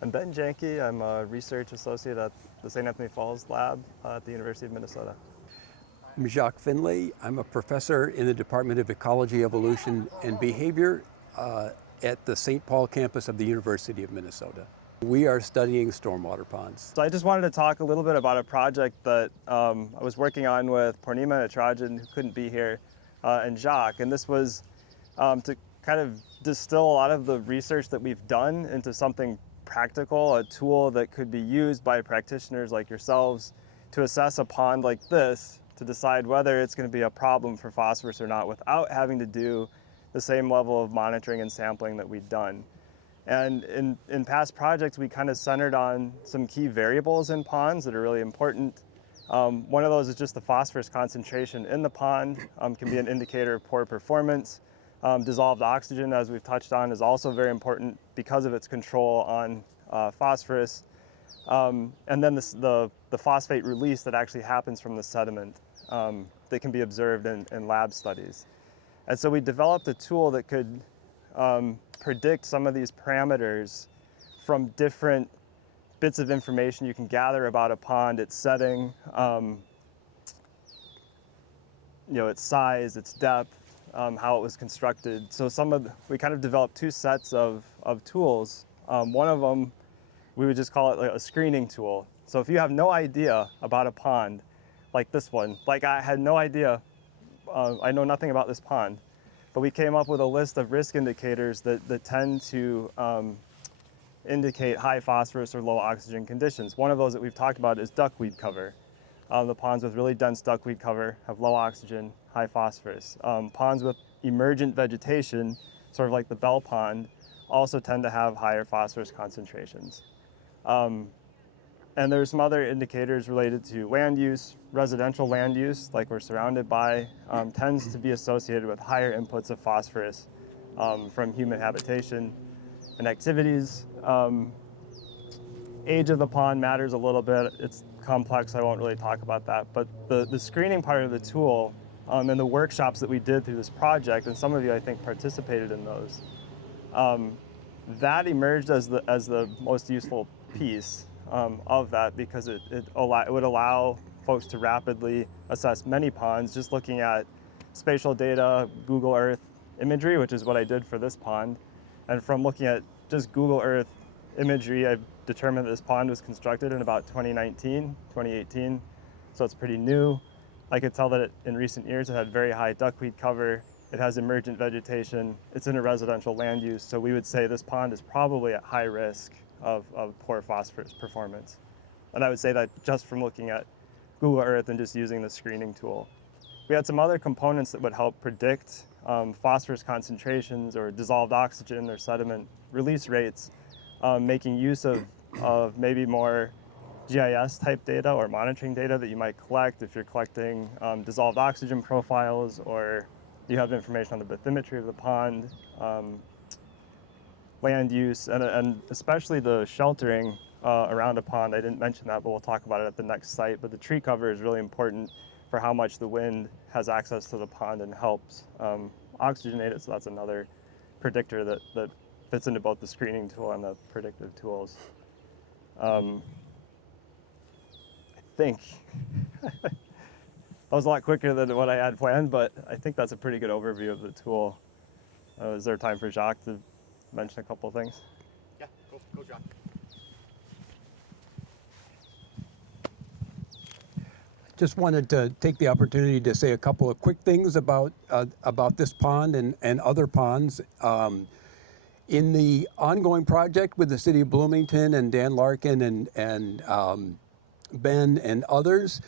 I'm Ben Janke. I'm a research associate at the St. Anthony Falls lab at the University of Minnesota. I'm Jacques Finlay. I'm a professor in the Department of Ecology, Evolution, and Behavior at the St. Paul campus of the University of Minnesota. We are studying stormwater ponds. So I just wanted to talk a little bit about a project that I was working on with Purnima and Trajan, who couldn't be here, and Jacques. And this was to kind of distill a lot of the research that we've done into something practical, a tool that could be used by practitioners like yourselves to assess a pond like this to decide whether it's going to be a problem for phosphorus or not without having to do the same level of monitoring and sampling that we've done. And in past projects, we kind of centered on some key variables in ponds that are really important. One of those is just the phosphorus concentration in the pond, can be an indicator of poor performance. Dissolved oxygen, as we've touched on, is also very important because of its control on phosphorus. And then the phosphate release that actually happens from the sediment that can be observed in lab studies. And so we developed a tool that could predict some of these parameters from different bits of information you can gather about a pond, its setting, its size, its depth, how it was constructed. So we kind of developed two sets of tools. One of them, we would just call it like a screening tool. So if you have no idea about a pond, like this one, like I had no idea, I know nothing about this pond, but we came up with a list of risk indicators that tend to indicate high phosphorus or low oxygen conditions. One of those that we've talked about is duckweed cover. The ponds with really dense duckweed cover have low oxygen, high phosphorus. Ponds with emergent vegetation, sort of like the Bell Pond, also tend to have higher phosphorus concentrations. And there's some other indicators related to land use. Residential land use, like we're surrounded by, tends to be associated with higher inputs of phosphorus from human habitation and activities. Age of the pond matters a little bit. It's complex, I won't really talk about that. But the screening part of the tool and the workshops that we did through this project, and some of you I think participated in those, that emerged as the most useful piece of that, because it would allow folks to rapidly assess many ponds just looking at spatial data, Google Earth imagery, which is what I did for this pond. And from looking at just Google Earth imagery, I determined that this pond was constructed in about 2019, 2018, so it's pretty new. I could tell that in recent years it had very high duckweed cover, it has emergent vegetation, it's in a residential land use, so we would say this pond is probably at high risk of poor phosphorus performance. And I would say that just from looking at Google Earth and just using the screening tool. We had some other components that would help predict phosphorus concentrations or dissolved oxygen or sediment release rates, making use of maybe more GIS type data or monitoring data that you might collect if you're collecting dissolved oxygen profiles, or you have information on the bathymetry of the pond, land use, and especially the sheltering around a pond. I didn't mention that, but we'll talk about it at the next site. But the tree cover is really important for how much the wind has access to the pond and helps oxygenate it. So that's another predictor that fits into both the screening tool and the predictive tools. I think that was a lot quicker than what I had planned, but I think that's a pretty good overview of the tool. Is there time for Jacques to mention a couple things? Yeah, go Jacques. Just wanted to take the opportunity to say a couple of quick things about this pond and other ponds. In the ongoing project with the City of Bloomington and Dan Larkin and Ben and others,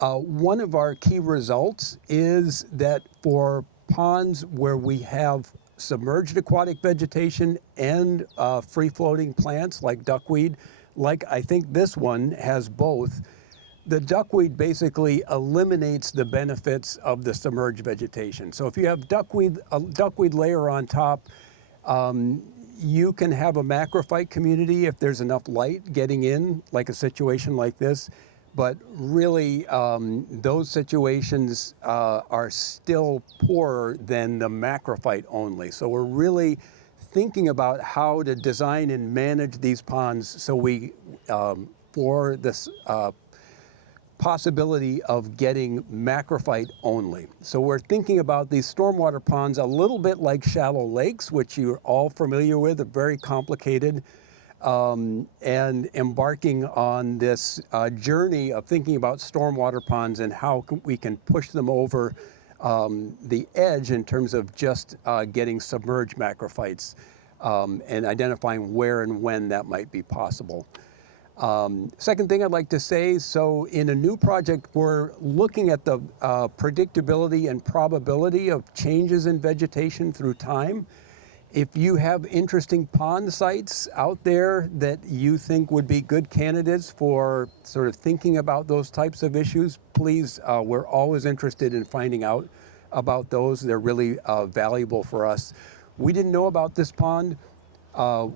one of our key results is that for ponds where we have submerged aquatic vegetation and free-floating plants like duckweed, like I think this one has both, the duckweed basically eliminates the benefits of the submerged vegetation. So if you have a duckweed layer on top, you can have a macrophyte community if there's enough light getting in, like a situation like this. But really, those situations are still poorer than the macrophyte only. So we're really thinking about how to design and manage these ponds so we, for this possibility of getting macrophyte only. So we're thinking about these stormwater ponds a little bit like shallow lakes, which you're all familiar with, are very complicated, and embarking on this journey of thinking about stormwater ponds and how we can push them over the edge in terms of just getting submerged macrophytes and identifying where and when that might be possible. Second thing I'd like to say, so in a new project, we're looking at the predictability and probability of changes in vegetation through time. If you have interesting pond sites out there that you think would be good candidates for sort of thinking about those types of issues, please, we're always interested in finding out about those. They're really valuable for us. We didn't know about this pond and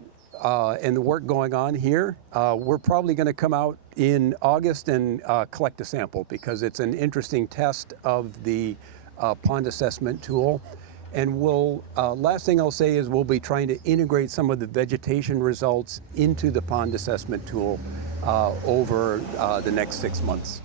the work going on here. We're probably going to come out in August and collect a sample because it's an interesting test of the pond assessment tool. And we'll, last thing I'll say is we'll be trying to integrate some of the vegetation results into the pond assessment tool over the next 6 months.